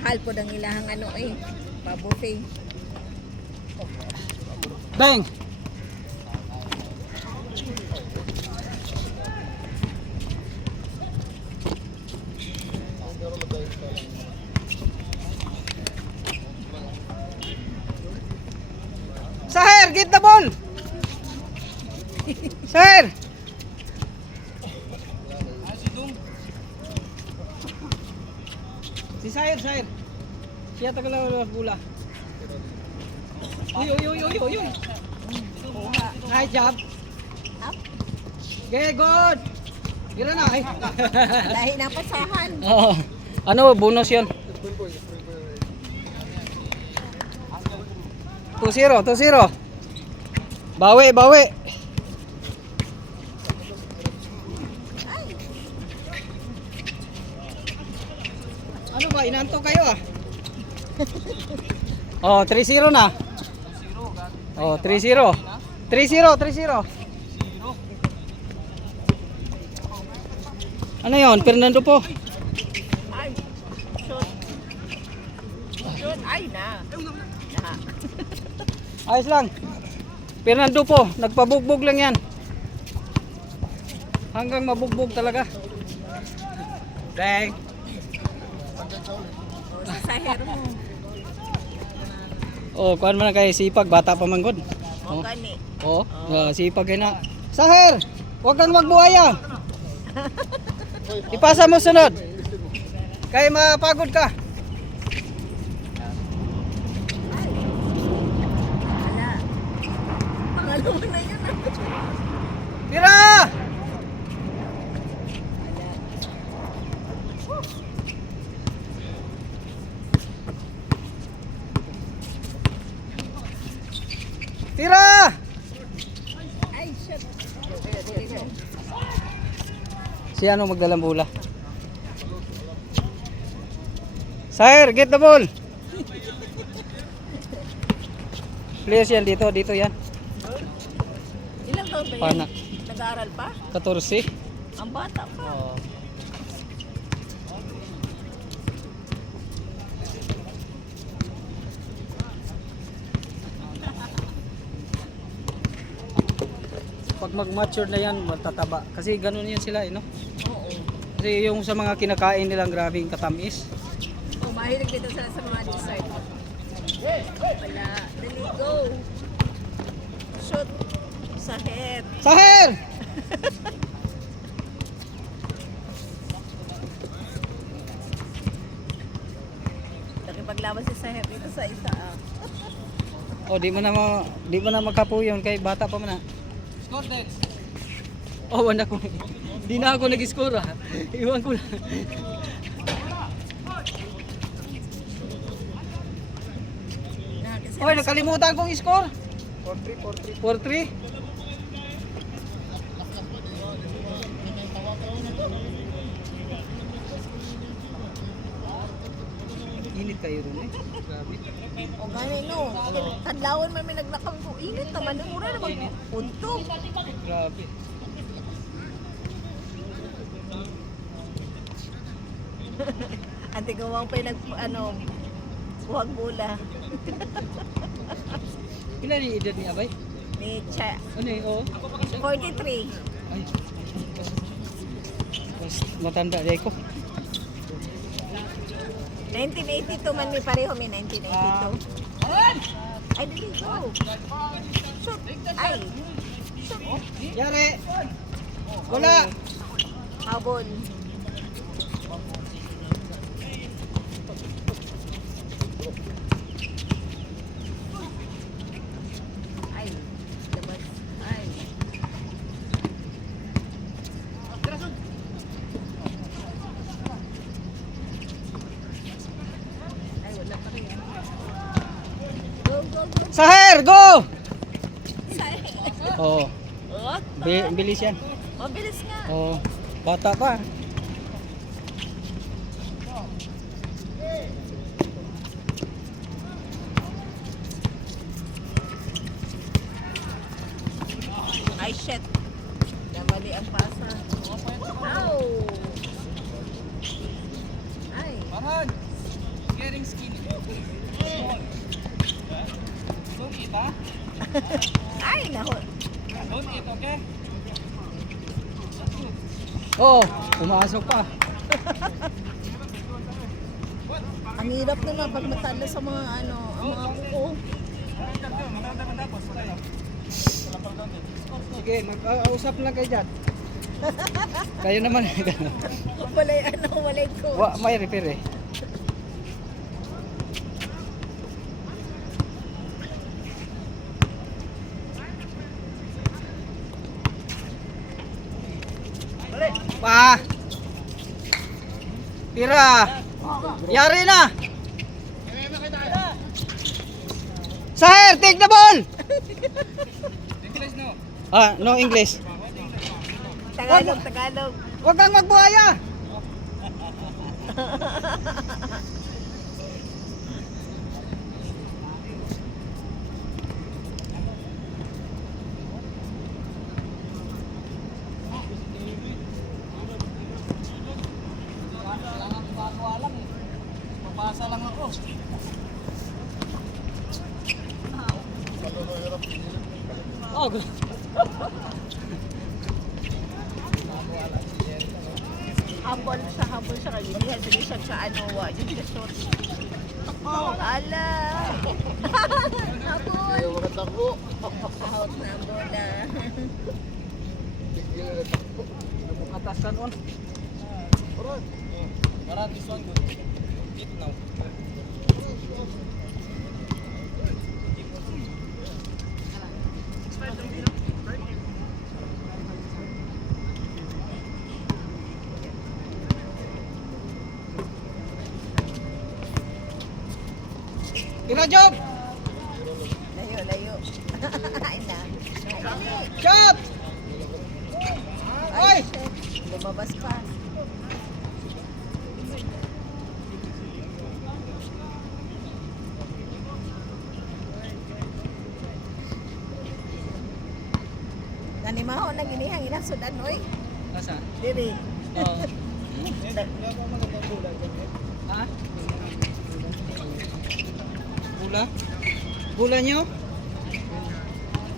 Mahal po ng ilahang ano eh. Pabuffet. Bang! Sahir, get the ball! Sahir! Si Sahir, Sahir. Siya tagalaw bola. Uy, uy, uy, uy, uy, uy. Nice job. Up. Okay, good. Gira na ay. Dahil napasahan. Oo. Ano, bonus 'yon. 2-0, 2-0. Bawi, bawi. Ano ba, inantok kayo ah? Oh, 3-0 na. Oh, 3-0. 3-0, 3-0. Ano 'yon? Fernando po. Ay. Shoot. Shoot. Ay na. Na. Ayos lang. Fernando po, nagpabugbog lang 'yan. Hanggang mabugbog talaga. Dang. Sahir mo. Oh, kuan man kay sipag bata pa man gud. O gani. Oh, sipag kay na. Sahir, wag kang magbuhaya. Ipasa mo sunod. Kay mapagod ka. Wala. Pangalawa na yun. Tira! Tira! Ay, shit. Si ano magdalang bola? Sahir, get the ball. Please yan dito, dito yan. Ilang taon ba yan? Pana. Nag-aaral pa? 14. Ang bata pa. Oh. Pag mag-mature na yan, matataba. Kasi ganun yan sila, no? Oo. Kasi yung sa mga kinakain nilang grabing katamis. Oh, mahilig dito sa mga dessert. Wala. Dali, go. Shoot. Sahir. Sahir! Nakipaglaban si Sahir dito sa isa. Oh, di mo na magkapuyon kay bata pa man. Score next. Oh, wala ko. Di na ako nag-score ah. Iwan ko lang. Oy, nakalimutan kong score. 4-3, 4-3. 4-3. Init kayo ron eh. Grabe. O gani no. Tadlawan man may naglakang ko. Init naman. Mura naman. Untog. Grabe. Ante gawang pa nag ano. Huwag bola. Pila ni edad ni Abay? Ni Cha. Ano eh, oh? 43. Ay. Mas matanda di ko. 1982 man may pareho may 1982. Ay, dali go. Shoot. Ay. Shoot. Yare. Wala. Habol. Ay. Labas. Ay. Ay, wala pa rin. Go, go, go. Sahir, go! Sahir. Oo. Oh, Bilis yan. mabilis nga. Oo. Bata pa. Ay, shit. Namali ang pasa. Ow! Ay. getting skinny. Don't eat, ha? Ay, naku. Don't eat, okay? Oo, pumasok pa. Ang hirap naman pag matalo sa mga ano, ang mga kuko. Sige, mag-usap lang kayo dyan. Kayo naman. Walay ano, walay coach. May repair eh. Pa! Tira! Yari na! Sir, take the ball! English no? No English. Tagalog, Tagalog. Huwag kang magbuhaya! Papasa lang ako. Oh, Habol siya kaya hindi hindi siya sa ano, yung sa short. Oh, ala. Habol. Out na ang bola. atas kan on. Alright, this one good. Eat now. Tira job! Layo. Ay na. Shot! Ay! Lumabas pa. Nanimaho na ginihang inasudan, oy. Nasa? Diri. Oo. Ha? Gula? Gula nyo?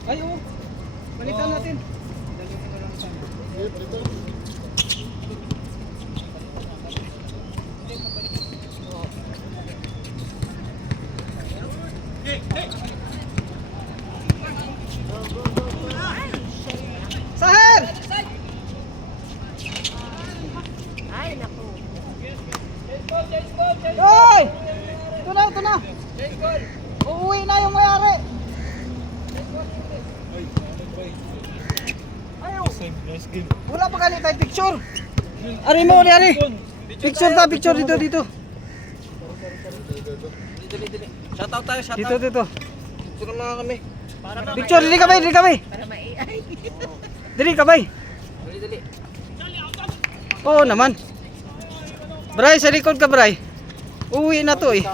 Ay, oo. Balikan natin. Sahir! Ay, naku. Hoy! Ito na. Uuwi na yung mayari. Ayaw. Wala pa kali tayo picture. Ari mo, ari. Picture dito. Shoutout tayo, shoutout. Dito. Picture lang kami. Picture, dili kami. Para maiay. Dili ka bay. Dili. Oo naman. Bray, sa likod ka, Bray. Uwi na to eh.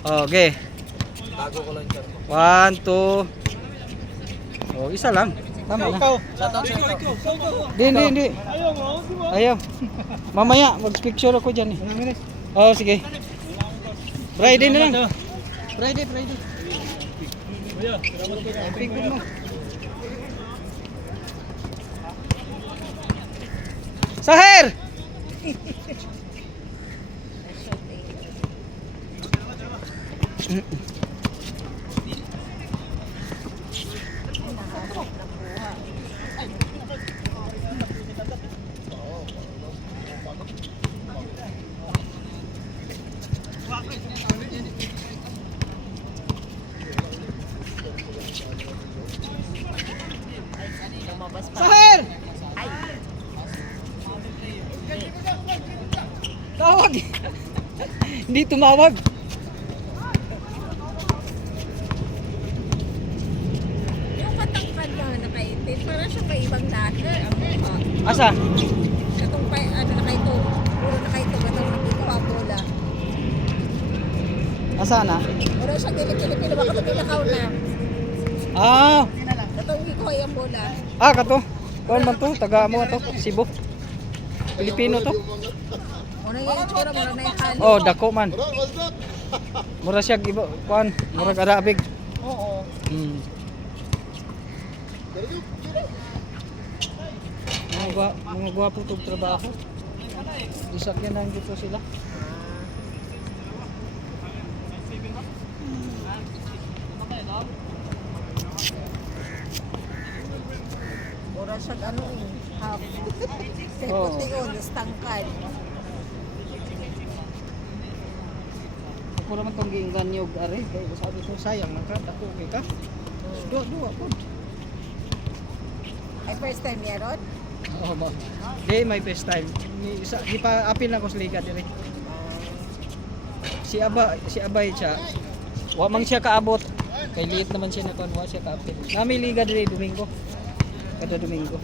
Okay. Tago ko lang dyan. 1, 2. Oh, isa lang. Tama na. Hindi. Ayaw. Mamaya, mag-picture ako dyan eh. Oh, sige. Friday na lang. Friday. Pigod mo. Sahir! Lumabas pa. Sahir! Ay. Tawag! Hindi tumawag. Yung katangkad na nakaitin, parang siya pa ibang lasa. Ang mukha. Asa? Katong pa, ano nakaito. Puro nakaito, katong nakito pa bola. Asa na? Puro siya kilikili, baka tumilakaw na. Ah, Katong hikoy ang bola. kato. Kuan man to, taga mo to, Cebu. Pilipino to. Muna yung itsura, muna na yung halo. Oh, dako man. Mura siya iba kuan, mura Arabig. Oo. Hmm. Mga gwapo tong trabaho. Isakyan lang dito sila. Mura siya ano eh, half. Oo. Puti-on, tangkad. Ako naman itong giinganyog are. Kaya sabi ko sayang man ka, dako kay ka. Dua po. Ay, first time niya, Rod? Oo mo. Di may first time. Di pa apil na ko sa liga dire. Si Abay siya. Wa man siya kaabot. Kay liit naman siya na kon, wa siya kaapil. Nami liga dire Domingo. Kada Domingo.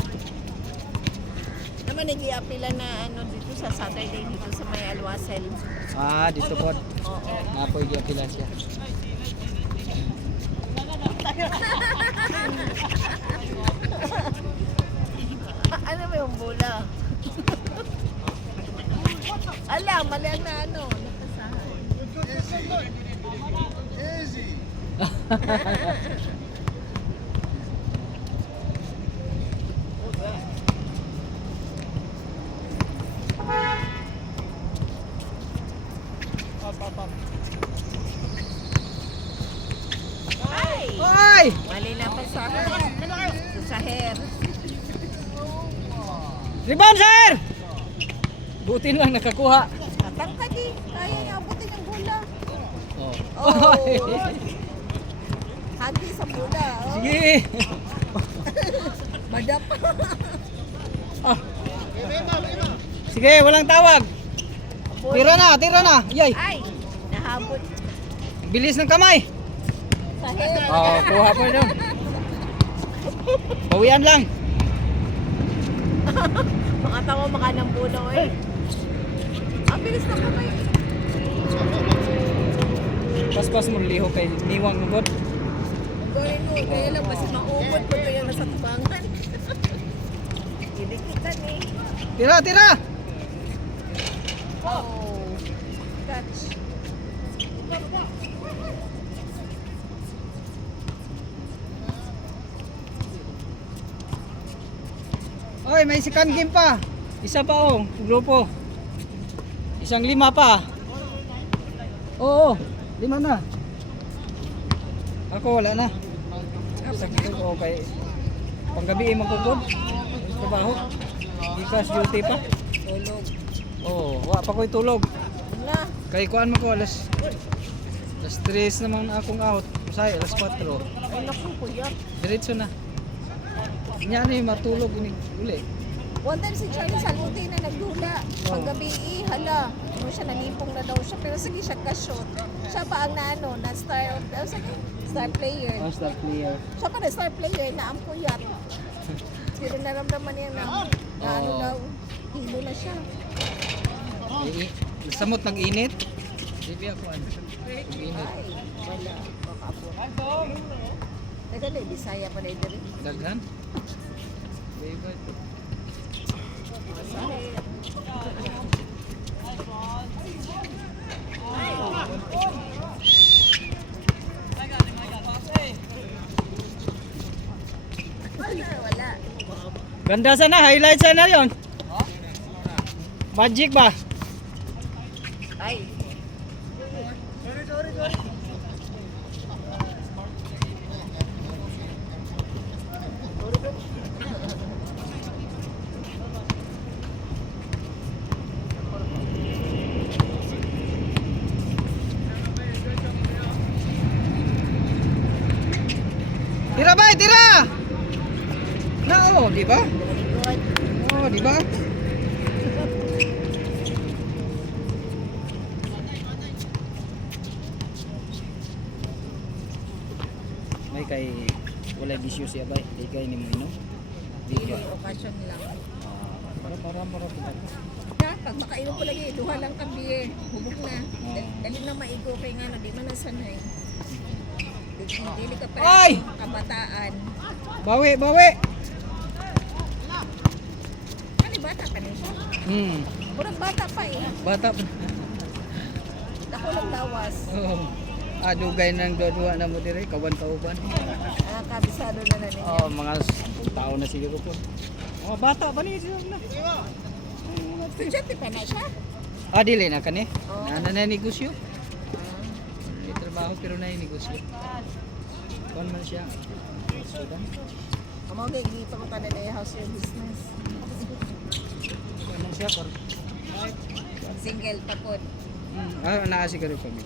Naman nag-i-apila na ano dito sa Saturday dito sa may Alwasel. Ah, dito po. Oo. Napoy giapila siya. Ano ba yung bula? Ala, mali ang na ano. Nakasahan. Ay! Hoy! Mali na pa sa hair. Rebound, sir! Buti lang nakakuha. Katangkad eh. Kaya niya abutin yung bula. Oh. Oh! Hagi sa bula. Oh. Sige. Madap. Ah. Sige, walang tawag. Tira na. Yay. Ay! Nahabot Bilis ng kamay. sa hair. Oh, kuha po doon. Bawian lang. Makatawa maka ng bula eh. Ang bilis na kamay. Paspas mo liho kay niwang nubot. Gawin mo. Kaya lang basi maubod pa ito yung nasa tubangan. Idikitan eh. Tira. Oh. Catch. Oy, may second game pa. Isa pa oh, grupo. Isang 5 pa. Oo, 5 na. Ako wala na. Sakit ko kay panggabi magpupod. Trabaho. Ikas duty pa. Tulog. Oo, wa pa ko'y tulog. Wala. Kay kuan mo ko alas 3 naman akong out. Say alas 4. Ay naku kuya. Diretso na. Nya ni matulog ini uli. One time si Charlie Salmuti na nagdula. Paggabi hala. Ano siya, nalipong na daw siya. Pero sige siya ka-shoot. Siya pa ang naano, na star of star player. Star player. Siya pa na star player na ang puyat. Pero naramdaman niya na ano Oo. daw. Hilo na siya. Samot nag-init. Bibi ako ano. Nag-init. Ay, wala. Makapon. Teka na, Bisaya pa na ito rin. Daghan. Bibi ito. Wala. Ganda sana, highlight sana yon. Magic ba? Ay. Tira ba? Tira! Na oh, di ba? Good. Oh, di ba? May kay wala bisyo siya ba? Di kay ni mo inom. Di Hindi, ba? occasion lang. Para kita. Na, pag makainom ko lagi, duha lang kami eh. Hubog na. Dali na maigo kay nga, no, di man nasanay. Dili ka pa Ay! kabataan. Bawi. Ano, bata ka na siya? Hmm. Murag bata pa eh. Bata pa. Ako lang lawas. Oo. Dugay nang dua-dua na mo dire, kawan-kauban. Kabisado na na ninyo. Oh, mga tao na siguro po. Mga bata pa ni sila na. Estudyante pa na siya. Dili na kani. Oo. Na negosyo. May trabaho pero na negosyo. Kuan man siya. Sudan. Amo gay gito ko tanan na house your business. Kuan man siya kor. Single pa pod. Naa siguro kami.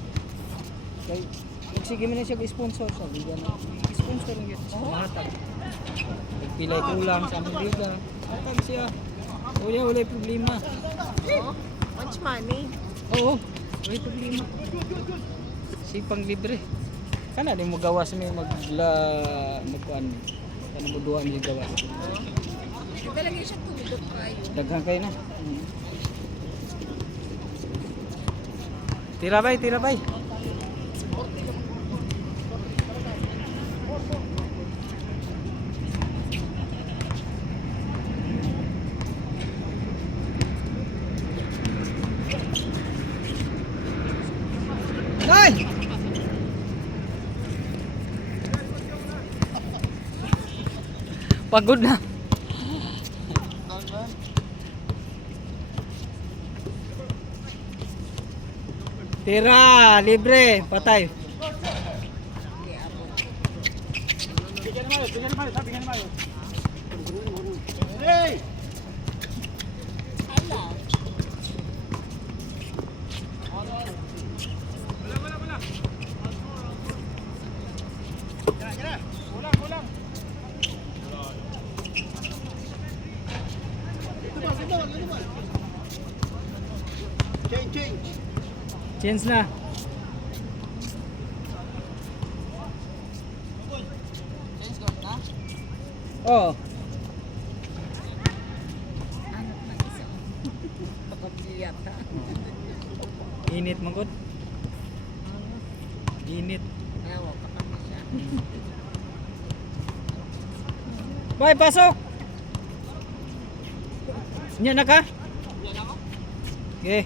Kay sige man siya sponsor sa bigyan na. Sponsor ng gito. Mahatag. Pilay kulang sa among liga. Hatag siya. Wala problema. Oh, much money. Oo. Wala problema. Sipang libre. Kana di mo gawas may magkuan. Kana mo duha mi gawas. Talaga siya tubidot kayo. Daghan kay na. Tira bay, tira bay. Ay! Pagod na. Tira, libre, patay. Hala. Change na. Oh, Anak na isa. Pagkiyat ha. init mangkot. Init. Ayaw pa kami siya. Bay, pasok. Nya na ka? Okay.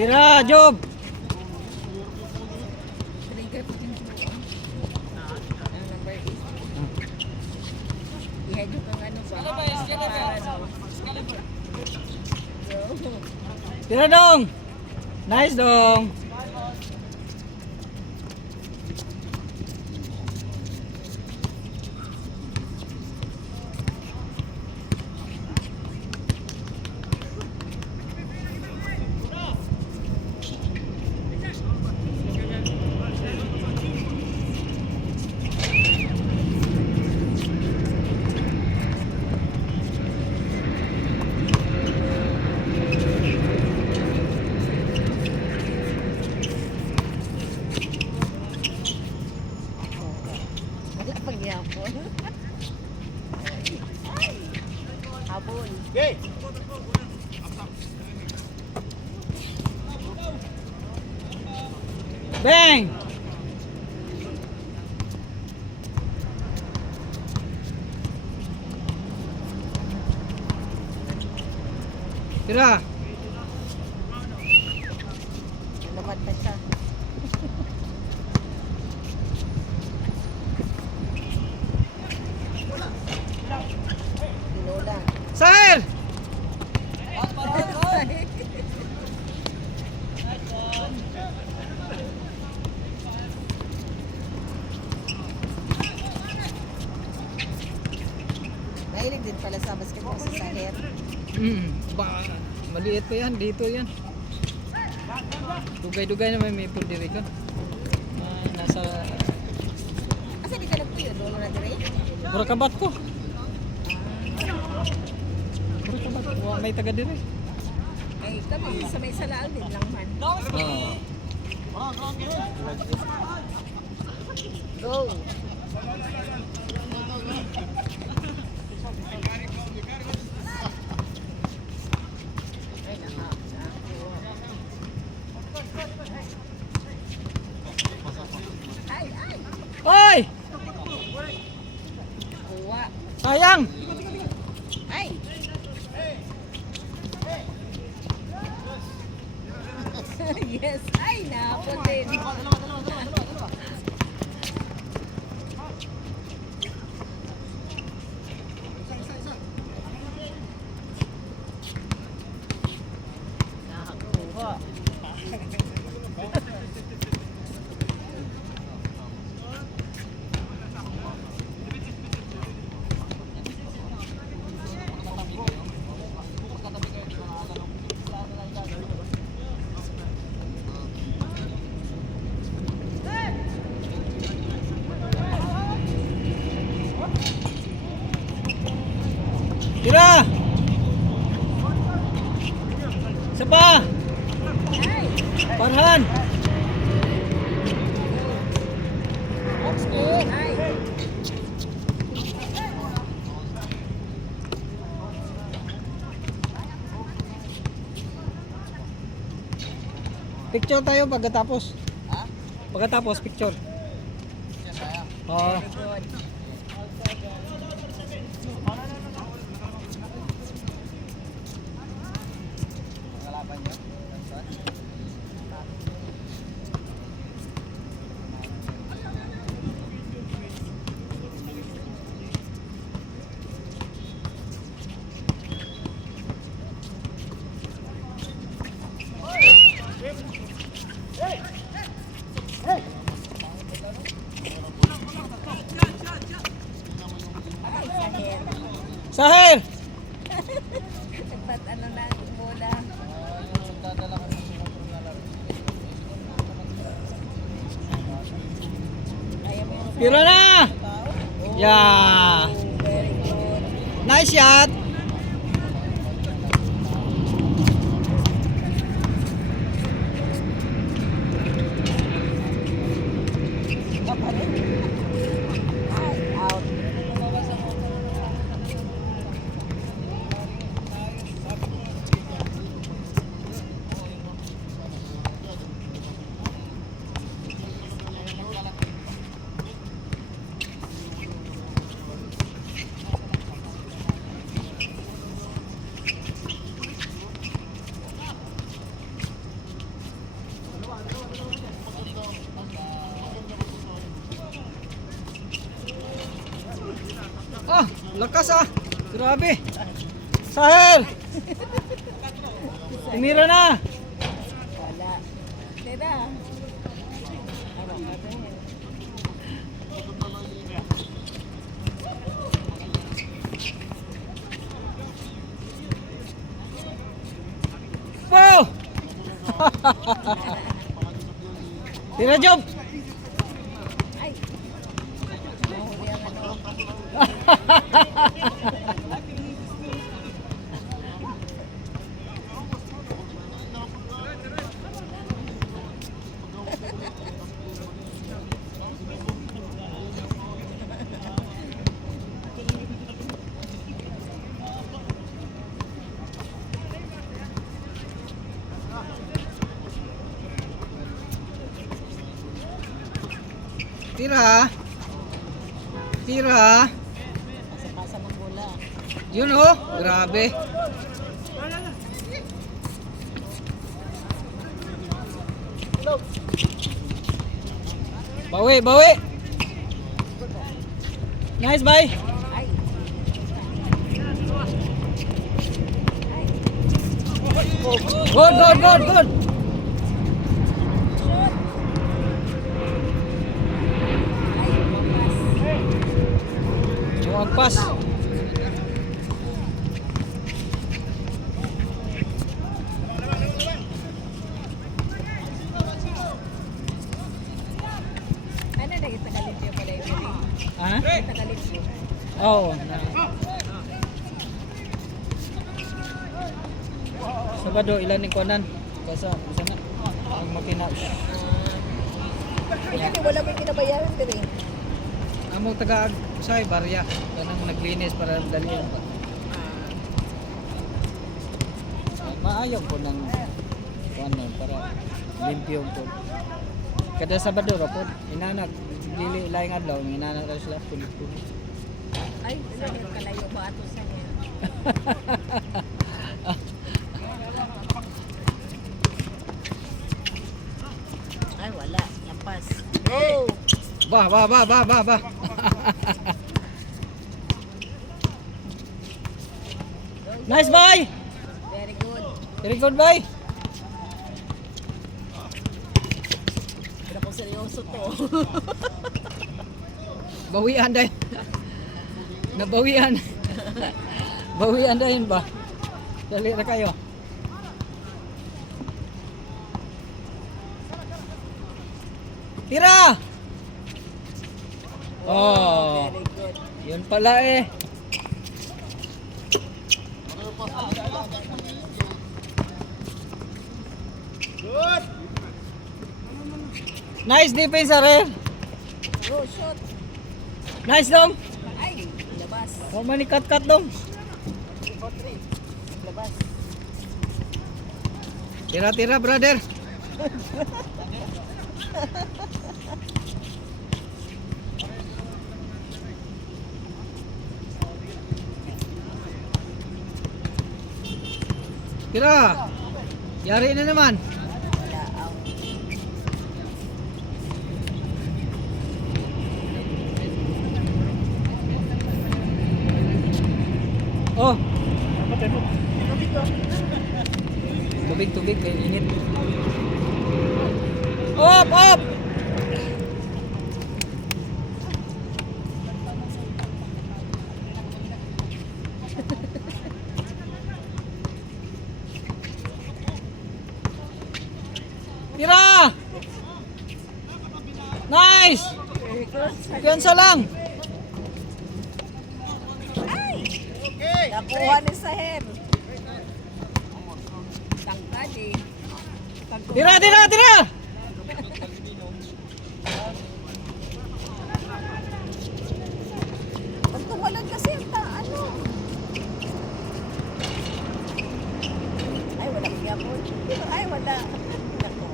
Tira, Job. Trigger pa din po. Ang number is. Ihadyo kang ano ba? Para daw. Tira dong. Nice dong. Wala pang yapon. Habol. Bang. Tira. Laban pa siya. Tinola. Sir. Mahilig din pala sa basketball sa Sahir. Maliit pa yan, dito yan. Dugay-dugay naman may pool diri ka. Nasa Asa di ka nagpuyo? Doon na dire? Murakabat ko. Murakabat ko. May taga diri. Ay, kami sa may salaal din lang man. Go! Gihapon din. Tira! Isa pa! Farhan! Picture tayo pagkatapos. Ha? Pagkatapos picture. Oo. Sahir! Dapat ano na ang bola. Kaya mo yung Tira na! Yeah! very good. Nice shot! Pa rin. Ay, out. Ah, lakas ah. Grabe. Sahel. Tumira na. Wala. Tira. Ano ka din? Wow! Tira job. Ay. Mahuli ang ano. Tira. Tira. Pasa-pasa ng bola. Yun oh, grabe. Bawi, bawi. Nice, bye. Ay. Good, good, good, good. Shoot. Ay, bukas. Huwag pas. Ano na yung tagalipyo pala yun? Ha? Tagalipyo. Oo. Sabado, ilan yung kuanan? Kasa, sana. Ang makina. Kasi wala mo yung pinabayaran ka rin. Amo taga say barya kanang naglinis para dali ang maayaw ko ng ano para limpyo po. Kada Sabado ra po inanak dili laing adlaw inanak ra sila pulit. Ay, ano yung kalayo ba ato sa niya? Bah, bah, bah, bah, bah, bah. Nice, bye. Very good. Very good, bye. Pero kung seryoso to. Bawian dahil. Nabawian. Bawian dahil ba? Dali na kayo. Tira! Oh, Very good. yun pala eh. Nice defense, Arer. Go, shoot. Nice dong. Ay, labas. Huwag man cut dong. Labas. Tira, brother. Tira. Yari na naman. Wala, out. Oh, Tubig ko. tubig, kaya init. Op! Tira! Nice! Very good. Piyansa lang. Nakuha ni Saher. Tangkad eh. Tira! Pag tumalon kasi ang ano. Ay, wala kiyapon. Ay, wala. Nako.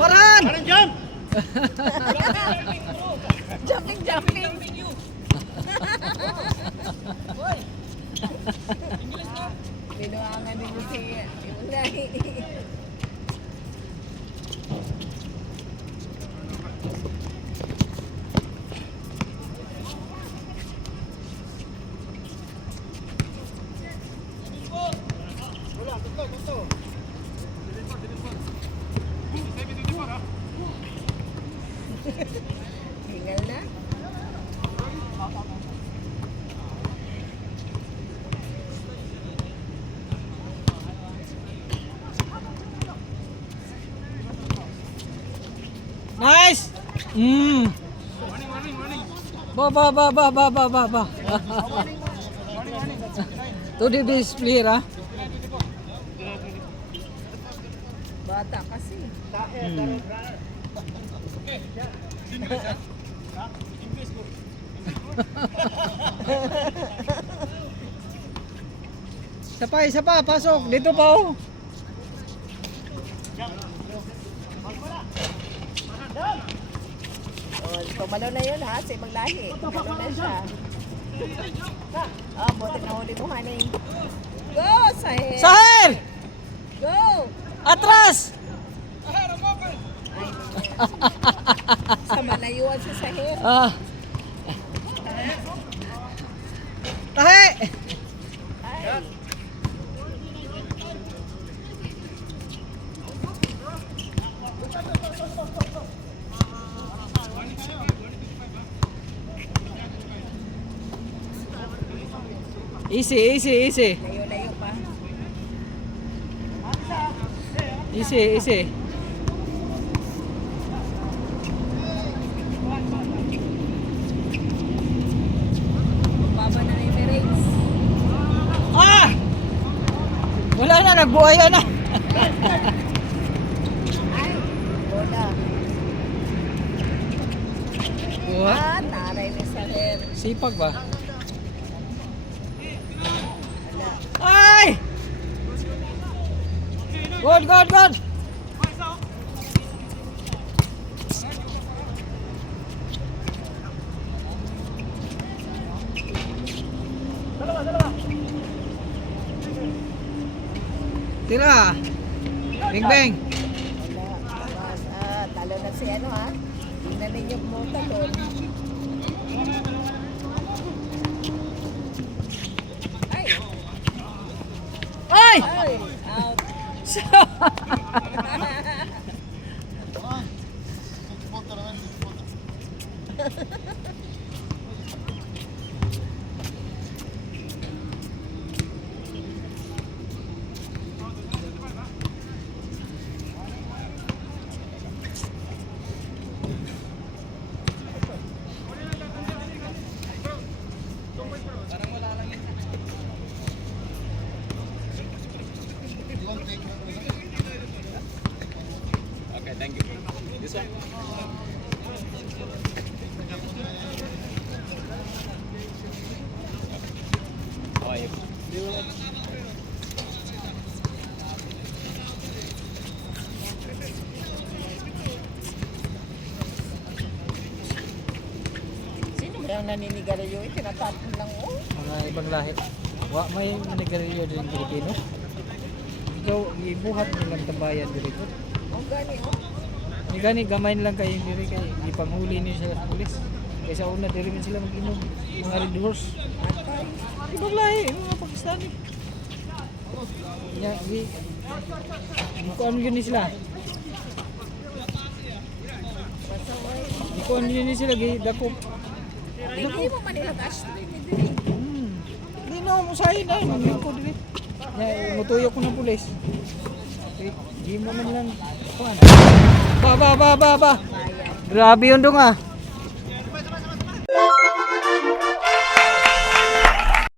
Paran! Jumping. Binuangan din mo siya. Ulay. Hingal na. Nice! Ba. To the base player, ha? Bata kasi. Isa pa, pasok. Dito pa, oh. Oh, tumalo na yun ha, sa ibang lahi. Tumalo na siya. Oh, buti na huli mo, honey. Go, Saher! Sahel! Go! Atras! Ay, sa malayuan si Saher. Ah. Tahe! Ay, Easy. layo-layo pa. Easy. Baba na Emirates. Ah! Wala na, nagbuhaya na. Ay, bola. Buha? Ah, taray ni Saher. Sipag ba? Ay! Good. Tira. Bang. Wala, labas. Ah, talo na kasi ano ha, tingnan ninyo mo talon. Ay! Ay! Ay! Out! Okay, thank you. This one. How are you? Sino ba yung naninigarilyo? Tinatapon lang oh. Mga ibang lahi. Wa may manigarilyo din Pilipino. Ikaw, ibuhat nilang tambayan dito. Ang gani oh. Ni gani gamay lang kayo diri kay ipanghuli ni sila sa pulis. Kaysa una diri man sila mag-inom mga red horse. Atay. Ibang lahi, mga Pakistani. Ya, di ko ano yun ni sila. Masaway. Di ko ano yun ni sila gidakop. Hindi mo man nilang ashtray. Di na mo sayo na mangin ko diri. Ya, mutuyo ko ng pulis. Okay, di mo man lang kuan. Ba. Bayan. Grabe yun dong ah.